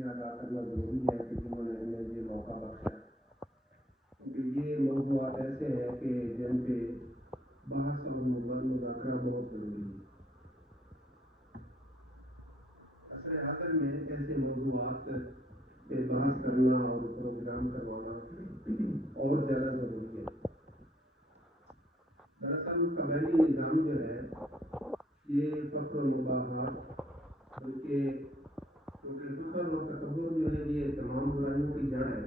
شکریہ ادا کرنا ضروری ہے کہ جنہوں نے ہمیں یہ موقع بخشا، کیونکہ یہ موضوعات ایسے ہیں کہ جن پہ بحث اور مذاکرہ بہت ضروری ہے۔ عصر حاضر میں ایسے موضوعات پہ بحث کرنا اور پروگرام کروانا اور زیادہ ضروری ہے۔ دراصل قبائلی نظام جو ہے یہ فخر و مباحات، بلکہ فخر اور تکبر جو ہے یہ تمام برائیوں کی جڑ ہے۔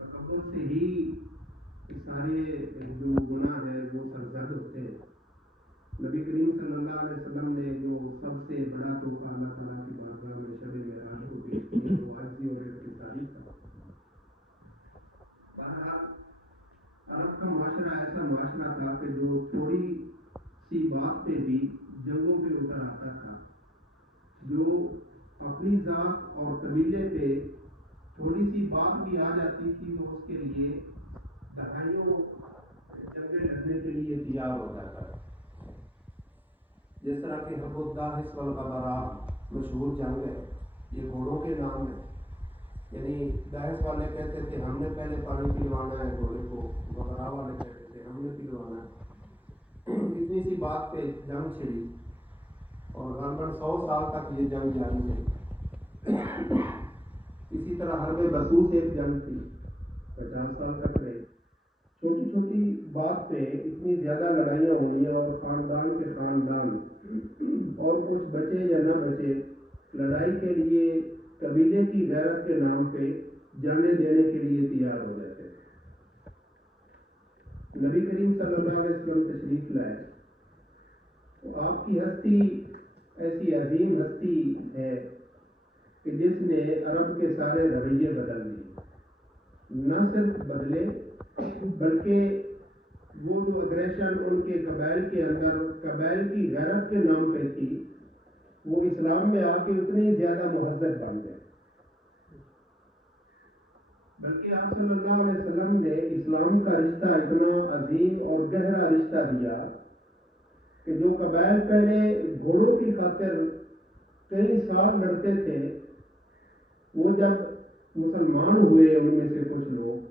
تکبر سے ہی سارے جو گناہ ہے وہ سرزد ہوتے ہیں۔ نبی کریم صلی اللہ علیہ وسلم نے جو سب سے بڑا تحفہ اللہ تعالیٰ کی بارگاہ میں شب معراج کو پیش کیا وہ عاجزی اور انکساری تھا۔ بہرحال عرب کا معاشرہ ایسا معاشرہ تھا کہ جو تھوڑی سی بات پہ بھی جنگوں پہ اتر آتا تھا، جو اپنی ذات اور قبیلے پہ تھوڑی سی بات بھی آ جاتی تھی وہ اس کے لیے دہائیوں جنگیں لڑنے کے لیے تیار ہو جاتا تھا۔ جس طرح کہ حب الداحس والغبراء مشہور جنگ ہے، یہ گھوڑوں کے نام ہے، یعنی داحس والے کہتے تھے ہم نے پہلے پانی پلوانا ہے گھوڑے کو، غبراء والے کہتے تھے ہم نے پلوانا ہے۔ اتنی سی بات پہ جنگ چھڑی اور غالباً 100 سال تک یہ جنگ جاری رہی۔ اسی طرح حرب بسوس ایک جنگ تھی، 50 سال تک رہی۔ چھوٹی چھوٹی بات پہ اتنی زیادہ لڑائیاں ہونی اور خاندان کے خاندان اور کچھ بچے یا نہ بچے لڑائی کے لیے قبیلے کی غیرت کے نام پہ جانے دینے کے لیے تیار ہو جاتے تھے۔ نبی کریم صلی اللہ علیہ وسلم تشریف لائے تو آپ کی ہستی ایسی عظیم ہستی ہے کہ جس نے عرب کے سارے رویے بدل دیے۔ نہ صرف بدلے بلکہ وہ جو اگریشن ان کے قبائل کے اندر قبائل کی غیرت کے نام پہ تھی وہ اسلام میں آ کے اتنی زیادہ مہذب بن گئے۔ بلکہ آپ صلی اللہ علیہ وسلم نے اسلام کا رشتہ اتنا عظیم اور گہرا رشتہ دیا کہ جو قبائل پہلے گھوڑوں کی خاطر کئی سال لڑتے تھے، وہ جب مسلمان ہوئے ان میں سے کچھ لوگ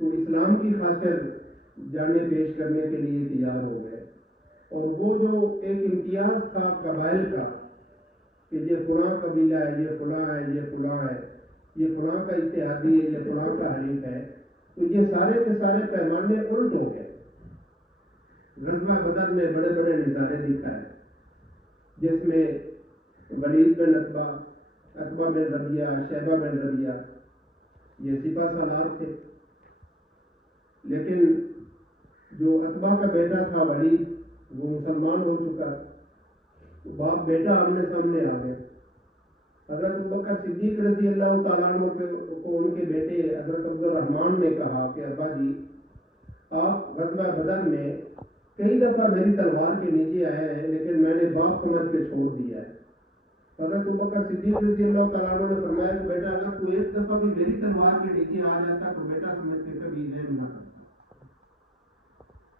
تو اسلام کی خاطر جانیں پیش کرنے کے لیے تیار ہو گئے۔ اور وہ جو ایک امتیاز تھا قبائل کا کہ یہ فلاں قبیلہ ہے، یہ فلاں ہے، یہ فلاں ہے، یہ فلاں کا اتحادی ہے، یہ فلاں کا حریف ہے، تو یہ سارے کے سارے پیمانے الٹ ہو گئے۔ غزوہ بدر میں بڑے بڑے نظارے دکھائے جس میں ولید بن عتبہ بن ربیعہ، شیبہ بن ربیعہ یہ سپہ سالار تھے، لیکن جو عتبہ کا بیٹا تھا ولید وہ مسلمان ہو چکا، باپ بیٹا آمنے سامنے آ گئے۔ حضرت ابوبکر صدیق رضی اللہ تعالیٰ عنہ کو ان کے بیٹے حضرت عبد الرحمن نے کہا کہ ابا جی آپ غزوہ بدر میں کئی دفعہ میری تلوار کے نیچے آئے ہیں لیکن میں نے باپ سمجھ کے چھوڑ دیا ہے۔ حضرت ابوبکر صدیق رضی اللہ تعالیٰ عنہ نے فرمایا کہ بیٹا اگر تو ایک دفعہ بھی میری تلوار کے نیچے آ جاتا تو بیٹا سمجھ کے کبھی ذہن نہ کرتا۔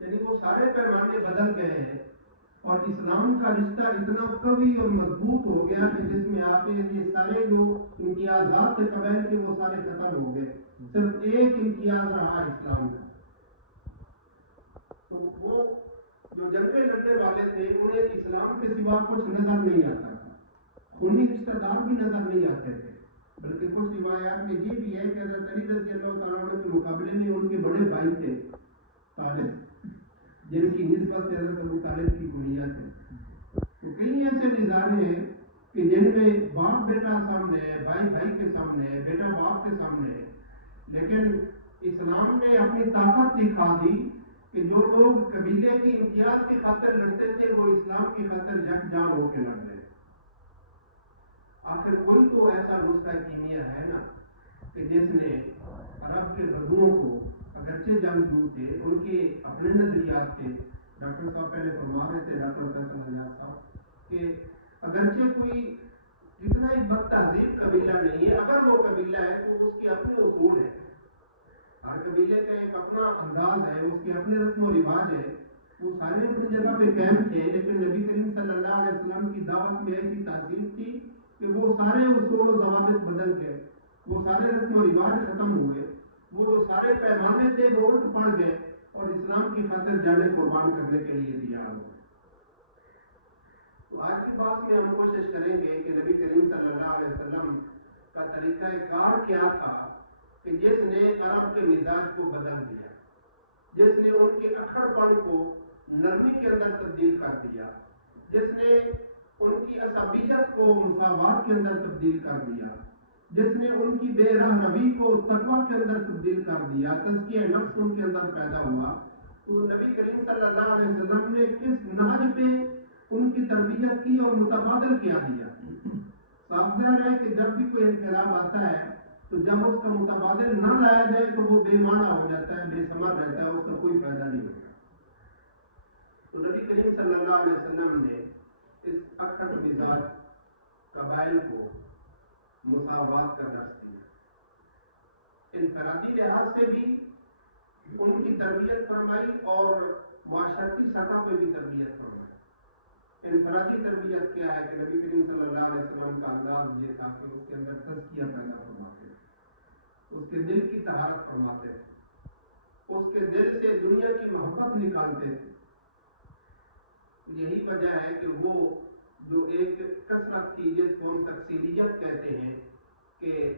یعنی وہ سارے پیمانے بدل گئے ہیں اور اسلام کا رشتہ اتنا قوی اور مضبوط ہو گیا کہ جس میں آ کے یہ سارے جو امتیازات تھے قبائل کے وہ سارے ختم ہو گئے، صرف ایک امتیاز رہا اسلام کا۔ تو وہ جو جنگیں لڑنے والے تھے انہیں اسلام کے سوا کچھ نظر نہیں آتا تھا، خونی رشتہ دار بھی نظر نہیں آتے تھے، بلکہ کچھ روایات میں یہ بھی ہے کہ حضرت علی رضی اللہ تعالیٰ عنہ کے مقابلے میں ان کے بڑے بھائی تھے طالب، جن کی نسبت سے حضرت ابو طالب کی بنیاد ہے۔ تو کئی ایسے نظارے ہیں کہ جن میں باپ بیٹا سامنے ہے، بھائی بھائی کے سامنے ہے، بیٹا باپ کے سامنے ہے، لیکن اسلام نے اپنی طاقت دکھا دی کہ جو لوگ قبیلے کی امتیاز کی خاطر لڑتے تھے وہ اسلام کی خاطر یکجان ہو کے لڑ رہے۔ آخر کوئی تو ایسا نسخہ کیمیا ہے نا کہ جس نے عرب کے غزووں کو اگرچہ جنگجو تھے ان کے اپنے نظریات تھے۔ ڈاکٹر صاحب پہلے فرما رہے تھے، ڈاکٹر فیصل حجاز صاحب، کہ اگرچہ کوئی جتنا ہی بد تہذیب قبیلہ نہیں ہے، اگر وہ قبیلہ ہے تو اس کے اپنے اصول ہیں، ہر قبیلے کا ایک اپنا انداز ہے، اس کے اپنے رسم و رواج ہے، وہ سارے اپنی جگہ پہ قائم تھے، لیکن نبی کریم صلی اللہ علیہ وسلم کی دعوت میں ایسی تہذیب تھی کہ وہ سارے اصول و ضوابط بدل گئے، وہ سارے رسم و رواج ختم ہوئے، وہ جو سارے پیمانے تھے وہ الٹ پڑ گئے اور اسلام کی خاطر جانے قربان کرنے کے لیے تیار ہو گئے۔ تو آج کی بات میں ہم کوشش کریں گے کہ نبی کریم صلی اللہ علیہ وسلم کا طریقہ کار کیا تھا کہ جس نے عرب کے مزاج کو بدل دیا، جس نے ان کے اکھڑ پن کو نرمی کے اندر تبدیل کر دیا، جس نے ان کی عصبیت کو مساوات کے اندر تبدیل کر دیا، جس نے ان کی بے رحم روی کو تقویٰ کے اندر تبدیل کر دیا، تزکیہ نفس ان کے اندر پیدا ہوا۔ تو نبی کریم صلی اللہ علیہ وسلم نے کس نہج پہ ان کی تربیت کی اور متبادل کیا دیا۔ صاف ظاہر ہے کہ جب بھی کوئی انقلاب آتا ہے تو جب اس کا متبادل نہ لایا جائے تو وہ بے معنی ہو جاتا ہے، بے ثمر رہتا ہے، اس کا کوئی فائدہ نہیں ہوتا۔ تو نبی کریم صلی اللہ علیہ وسلم نے اس اکھڑ مزاج قبائل کو مساوات کا درس دیا۔ انفرادی لحاظ سے بھی ان کی تربیت فرمائی اور معاشرتی سطح پہ بھی تربیت فرمائی۔ انفرادی تربیت کیا ہے کہ نبی کریم صلی اللہ علیہ وسلم کا انداز یہ تھا کہ اس کے اندر تزکیہ پیدا فرماتے تھے، اس کے دل کی طہارت فرماتے تھے، اس کے دل سے دنیا کی محبت نکالتے تھے۔ یہی وجہ ہے کہ وہ جو ایک کثرت کی، جس کو ہم تکثیریت کہتے ہیں کہ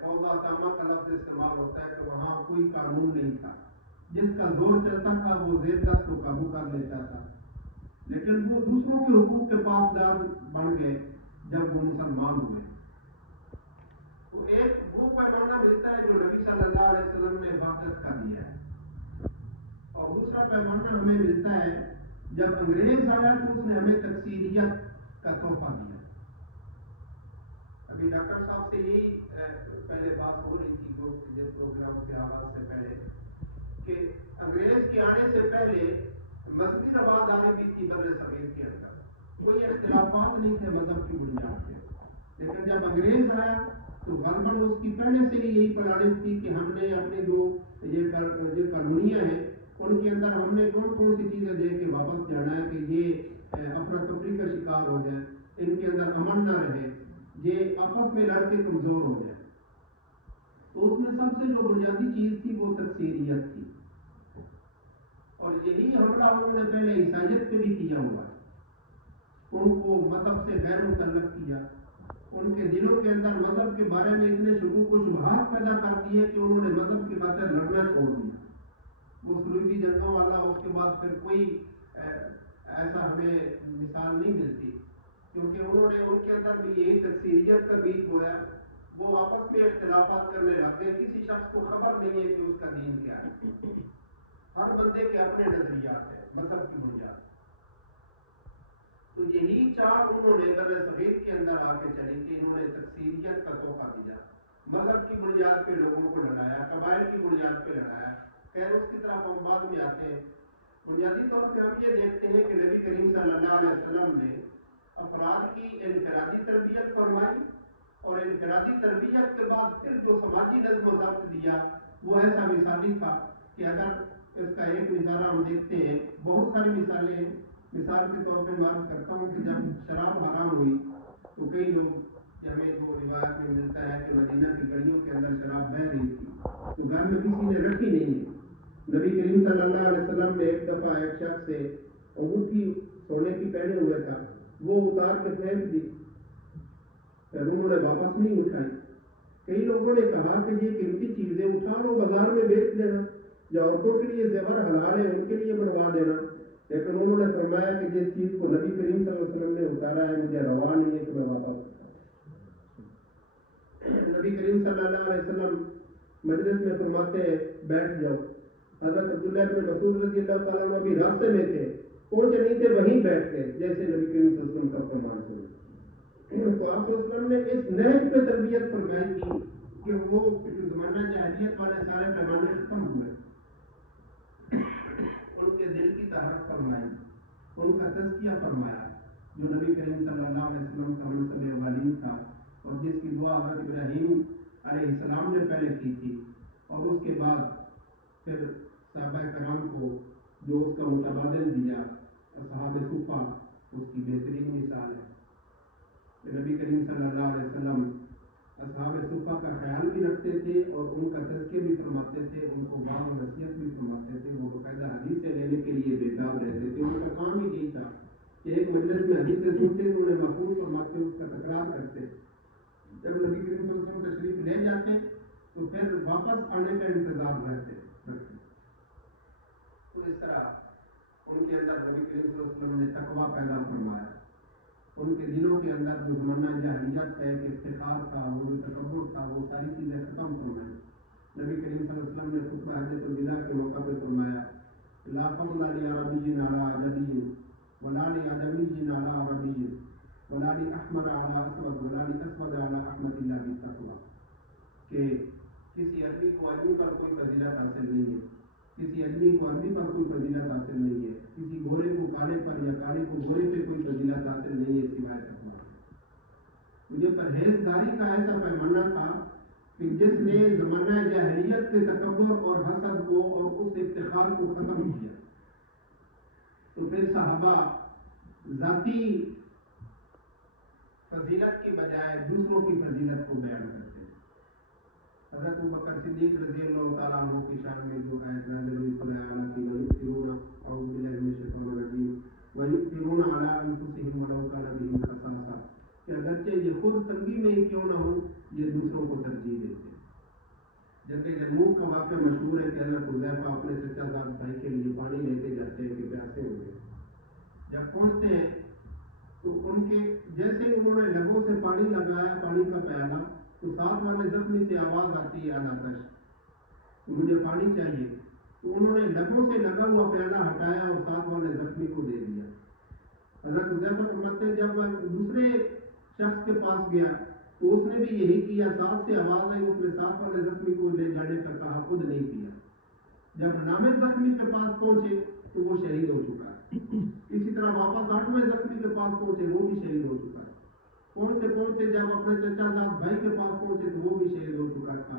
فوضا تامہ کا لفظ استعمال ہوتا ہے کہ وہاں کوئی قانون نہیں تھا، جس کا زور چلتا تھا وہ زیر دست کو قابو کر لیتا تھا، لیکن وہ دوسروں کے حقوق کے پاسدار بن گئے جب وہ مسلمان ہوئے۔ تو ایک وہ پیمانہ ملتا ہے جو نبی صلی اللہ علیہ وسلم نے حفاظت کا دیا ہے، اور دوسرا پیمانہ ہمیں ملتا ہے جب انگریز آیا تو اس نے ہمیں تکثیریت کا تحفہ دیا۔ ابھی ڈاکٹر صاحب سے یہی پہلے بات ہو رہی تھی جس پروگرام کے آغاز سے پہلے کہ انگریز کے آنے سے پہلے مذہبی رواداری بھی تھی بر صغیر کے اندر، کوئی اختلافات نہیں تھے مذہب کی بنیاد پہ، لیکن جب انگریز آیا تو غالباً اس کی پہلے سے ہی یہی پلاننگ تھی کہ ہم نے اپنے جو یہ قانونیاں ہیں ان کے اندر ہم نے کون کون سی چیزیں دے کے واپس جانا ہے کہ یہ اپنا تفریح کا شکار ہو جائے، ان کے اندر امن نہ رہے، یہ آپس میں لڑ کے کمزور ہو جائے۔ تو اس میں سب سے جو بنیادی چیز تھی وہ تکثیریت تھی، اور یہی حملہ انہوں نے پہلے عیسائیت پہ بھی کیا ہوا ہے، ان کو مذہب سے غیر متعلق کیا، ان کے دلوں کے اندر مذہب کے بارے میں اتنے شکوک و شبہات پیدا کر دیے کہ انہوں نے مذہب کی خاطر لڑنا چھوڑ دیا۔ وہ صلیبی جنگوں والا اس کے بعد پھر کوئی ایسا ہمیں مثال نہیں ملتی، کیونکہ انہوں نے ان کے اندر بھی یہی تکثیریت کا بیج بویا، وہ آپس میں اختلافات کرنے لگ گئے، کسی شخص کو خبر نہیں ہے کہ اس کا دین کیا ہے، ہر بندے کے اپنے نظریات ہیں مذہب کی بنیاد۔ تو یہی چال انہوں نے بر صغیر کے اندر آ کے چلی کہ انہوں نے تکثیریت کا تحفہ دیا، مذہب کی بنیاد پہ لوگوں کو لڑایا، قبائل کی بنیاد پہ لڑایا۔ خیر اس کی طرف ہم بعد میں آتے ہیں۔ بنیادی طور پہ ہم یہ دیکھتے ہیں کہ نبی کریم صلی اللہ علیہ وسلم نے افراد کی انفرادی تربیت فرمائی، اور انفرادی تربیت کے بعد پھر جو سماجی نظم و ضبط دیا وہ ایسا مثالی تھا کہ اگر اس کا ایک نظارہ ہم دیکھتے ہیں، بہت ساری مثالیں ہیں۔ مثال کے طور پہ بات کرتا ہوں کہ جب شراب حرام ہوئی تو کئی لوگ، ہمیں جو روایت میں ملتا ہے کہ مدینہ کی گلیوں کے اندر شراب بہہ رہی تھی تو گھر میں کسی نے رکھی نہیں ہے۔ نبی کریم صلی اللہ علیہ وسلم نے ایک دفعہ ایک شخص سے انگوٹھی سونے کی پہنے ہوئے تھا، وہ اتار کے پھینک دی، پھر انہوں نے واپس نہیں اٹھائی۔ کئی لوگوں نے کہا کہ یہ قیمتی چیزیں اٹھا لو بازار میں بیچ دینا، یا عورتوں کے لیے زیور حلال ہے ان کے لیے بنوا دینا، لیکن انہوں نے فرمایا کہ جس چیز کو نبی کریم صلی اللہ علیہ وسلم نے اتارا ہے مجھے روا نہیں ہے کہ میں واپس اٹھاؤں۔ نبی کریم صلی اللہ علیہ وسلم مجلس میں فرماتے ہیں بیٹھ جاؤ۔ حضرت عبداللہ بن مسعود رضی اللہ تعالیٰ عنہ بھی راستے میں تھے، پہنچے نہیں تھے، وہیں بیٹھ گئے جیسے نبی کریم صلی اللہ علیہ وسلم کا فرمان سنا۔ تو آپ صلی اللہ علیہ وسلم نے اس نہج پہ تربیت فرمائی کی کہ وہ زمانہ جاہلیت والے سارے پیمانے ختم ہوئے، ان کے دل کی طہارت فرمائی، ان کا تزکیہ فرمایا، جو نبی کریم صلی اللہ علیہ وسلم کا منصب والین تھا، اور جس کی دعا حضرت ابراہیم علیہ السلام نے پہلے کی تھی، اور اس کے بعد پھر صحابہ کرام کو جو اس کا متبادل دیا، اصحاب صفہ اس کی بہترین مثال ہے۔ کہ نبی کریم صلی اللہ علیہ وسلم اصحاب صفہ کا خیال بھی رکھتے تھے اور ان کا تذکیہ بھی فرماتے تھے، ان کو باب و نصیحت بھی فرماتے تھے، وہ باقاعدہ حدیثیں لینے کے لیے بےتاب رہتے تھے۔ ان کا کام ہی یہی تھا کہ ایک مجلس میں حدیثیں سنتے تو انہیں محفوظ فرماتے، اس کا تکرار کرتے۔ جب نبی کریم صلی اللہ علیہ وسلم تشریف لے جاتے تو پھر واپس آنے کا انتظار رہتے۔ تو اس طرح ان کے اندر نبی کریم صلی اللہ علیہ وسلم نے تقویٰ پیدا فرمایا۔ ان کے دلوں کے اندر جو زمانہ جاہلیت کا ایک افتخار تھا، وہ جو تکبر تھا، وہ ساری چیزیں ختم فرمائی۔ نبی کریم صلی اللہ علیہ وسلم نے خطبہ حجۃ الوداع کے موقع پہ فرمایا، لا فضل لعربی علی عجمی ولا لعجمی علی عربی ولا لاحمر علی اسود ولا لاسود علی احمر الا بالتقویٰ، کہ کسی عربی کو عربی پر کوئی فضیلت حاصل نہیں ہے، کسی عربی کو عربی پر کوئی فضیلت حاصل نہیں ہے، کسی گورے کو کالے پر یا کالے کو گورے پہ کوئی فضیلت حاصل نہیں ہے سوائے تقویٰ۔ مجھے پرہیزگاری کا ایسا پیمانہ تھا کہ جس نے زمانہ جاہلیت کے تکبر اور حسد کو اور اس افتخار کو ختم کیا۔ تو پھر صحابہ ذاتی فضیلت کی بجائے دوسروں کی فضیلت کو بیان کرتے ہیں۔ حضرت ابوبکر صدیق رضی اللہ تعالیٰ عنہ کی شان میں جو آیت نازل ہوئی سورہ اعلیٰ کی، وَيُؤْثِرُونَ اعوذ باللہ من الشیطان الرجیم وَيُؤْثِرُونَ عَلَىٰ أَنفُسِهِمْ وَلَوْ كَانَ بِهِمْ خَصَاصَةٌ، کہ اگرچہ یہ خود تنگی میں ہی کیوں نہ ہو، یہ دوسروں کو ترجیح دیتے ہیں۔ جنگ یرموک کا واقعہ مشہور ہے کہ حضرت حذیفہ اپنے چچا زاد بھائی کے لیے پانی لے کے جاتے ہیں کہ پیاسے ہو گئے۔ جب پہنچتے ہیں تو ان کے جیسے انہوں نے لبوں سے پانی لگایا، پانی کا پیالہ، تو ساتھ والے زخمی سے آواز آتی ہے آتش، تو مجھے پانی چاہیے۔ تو انہوں نے لبوں سے لگا ہوا پیالہ ہٹایا اور ساتھ والے زخمی کو دے دیا۔ حضرت حذیفہ فرماتے ہیں جب دوسرے شخص کے پاس گیا تو اس نے بھی یہی کیا، ساتھ سے آواز آئی، اس نے ساتھ والے زخمی کو لے جانے کا کہا، خود نہیں کیا۔ جب نامے زخمی کے پاس پہنچے تو وہ شہید ہو چکا ہے۔ اسی طرح واپس 8ویں زخمی کے پاس پہنچے، وہ بھی شہید ہو چکا ہے۔ پہنچتے پہنچتے جب اپنے چچا زاد بھائی کے پاس پہنچے تو وہ بھی شہید ہو چکا تھا۔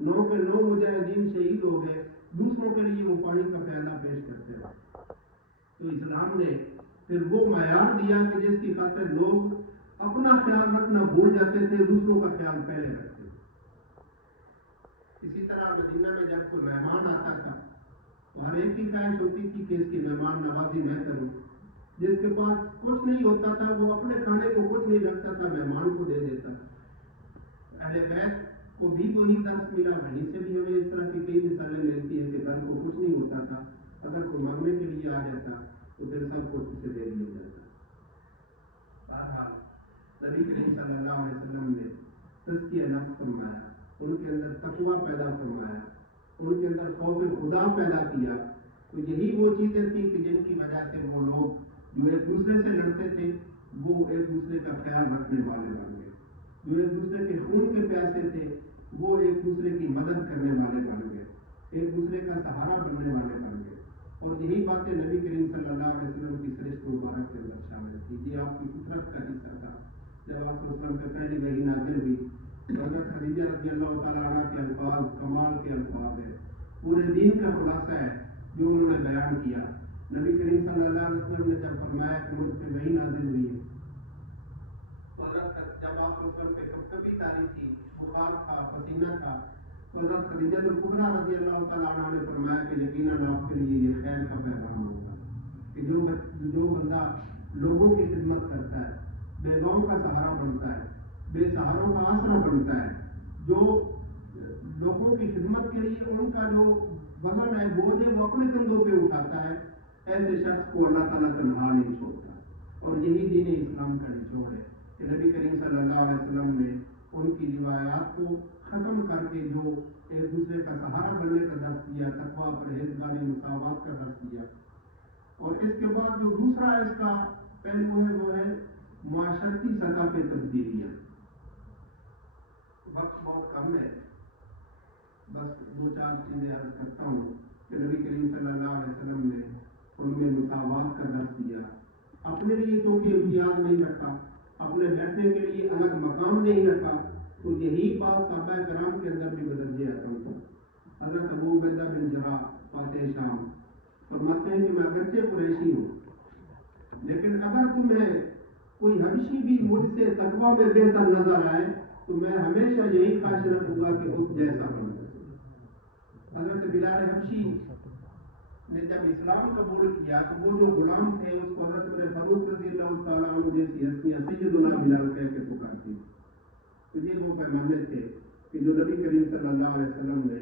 9 کے 9 مجاہدین شہید ہو گئے، دوسروں کے لیے وہ پانی کا پیالہ پیش کرتے رہے۔ تو اسلام نے پھر وہ معیار دیا کہ جس کی خاطر لوگ اپنا خیال رکھنا بھول جاتے تھے، دوسروں کا خیال پہلے رکھتے تھے۔ اسی طرح مدینہ میں جب کوئی مہمان آتا تھا تو ہر ایک کی خواہش ہوتی تھی کہ اس کی مہمان نوازی میں کروں۔ جس کے پاس کچھ نہیں ہوتا تھا وہ اپنے کھانے کو کچھ نہیں رکھتا تھا، مہمان کو دے دیتا تھا۔ اہل بیت کو بھی وہی درس ملا، وہیں سے بھی ہمیں اس طرح کی کئی مثالیں ملتی ہیں کہ گھر کو کچھ نہیں ہوتا تھا، اگر کوئی مانگنے کے لیے آ جاتا تو پھر سب کچھ اسے دے دیا جاتا۔ بہرحال نبی کریم صلی اللہ علیہ وسلم نے تزکیہ نفس فرمایا، ان کے اندر تقویٰ پیدا فرمایا، ان کے اندر خوف خدا پیدا کیا۔ تو یہی وہ چیزیں تھیں کہ جن کی وجہ سے وہ لوگ جو ایک دوسرے سے لڑتے تھے وہ ایک دوسرے کا خیال رکھنے والے بن گئے، جو ایک دوسرے کے خون کے پیاسے تھے وہ ایک دوسرے کی مدد کرنے والے بن گئے، ایک دوسرے کا سہارا بننے والے بن گئے۔ اور یہی باتیں نبی کریم صلی اللہ علیہ وسلم کی سرشت مبارک کے اندر شامل تھی۔ یہ آپ کی فطرت کا حصہ تھا۔ جب آپ صلی اللہ علیہ وسلم پہ پہلی وحی نازل ہوئی تو حضرت خدیجہ رضی اللہ تعالیٰ عنہ کے الفاظ کمال کے الفاظ ہیں، پورے دین کا خلاصہ ہے جو انہوں نے بیان کیا۔ نبی کریم صلی اللہ علیہ وسلم نے جب فرمایا کہ مجھ پہ وحی نازل ہوئی ہے تو حضرت جب آپ صلی اللہ علیہ وسلم پہ کبھی تاری تھی، بخار تھا، پسینہ تھا، تو حضرت خدیجہ الکبریٰ رضی اللہ تعالیٰ عنہ نے فرمایا کہ یقیناً آپ کے لیے یہ خیر کا پیغام ہوگا کہ جو بندہ لوگوں کی خدمت کرتا ہے، بیواؤں کا سہارا بنتا ہے، بے سہاروں کا آسرا بنتا ہے، جو لوگوں کی خدمت کے لیے ان کا جو وزن ہے، بوجھ ہے، وہ اپنے کندھوں پہ اٹھاتا ہے، ایسے شخص کو اللہ تعالیٰ تنہا نہیں چھوڑتا۔ اور یہی دین اسلام کا نچوڑ ہے کہ نبی کریم صلی اللہ علیہ وسلم نے ان کی روایات کو ختم کر کے جو ایک دوسرے کا سہارا بننے کا درس دیا، تقویٰ، پرہیزگاری، مساوات کا درس دیا۔ اور اس کے بعد جو دوسرا اس کا پہلو ہے وہ ہے معاشرتی سطح پہ تبدیلیاں۔ وقت بہت کم ہے، بس 2-4 چیزیں عرض کرتا ہوں کہ نبی کریم صلی اللہ علیہ وسلم نے ان میں مساوات کا درس دیا۔ اپنے لیے کیونکہ امتیاز نہیں رکھا، اپنے بیٹھنے کے لیے الگ مقام نہیں رکھا، تو یہی بات صحابہ کرام کے اندر بھی بدرجہ عظم تھا۔ حضرت ابو عبیدہ بن جراح فاتح شام فرماتے ہیں کہ میں اگرچہ قریشی ہوں لیکن اگر تمہیں کوئی حبشی بھی مجھ سے تقویٰ میں بہتر نظر آئے تو میں ہمیشہ یہی خواہش رکھوں گا کہ اس جیسا بنوں. حضرت بلال حبشی نے جب اسلام قبول کیا تو وہ جو غلام تھے اس کو حضرت عمر فاروق رضی اللہ تعالیٰ عنہ جیسی ہستیاں سیدنا بلال کہہ کے پکارتی. تو یہ وہ پیمانے تھے کہ جو نبی کریم صلی اللہ علیہ وسلم نے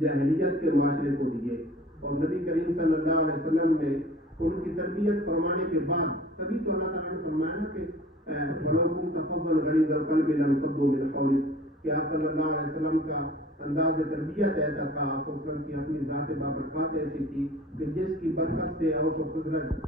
جاہلیت کے معاشرے کو دیے، اور نبی کریم صلی اللہ علیہ وسلم نے ان کی تربیت فرمانے کے بعد تبھی تو اللہ تعالیٰ نے فرمایا نا کہ وَلَوْ كُنْتَ فَظًّا غَلِيظَ الْقَلْبِ لَانفَضُّوا مِنْ حَوْلِكَ، کہ آپ صلی اللہ علیہ وسلم کا انداز تربیت ایسا تھا، آپ وسلم کی اپنی ذات بابرکات ایسی تھی کہ جس کی برکت سے اور خزرج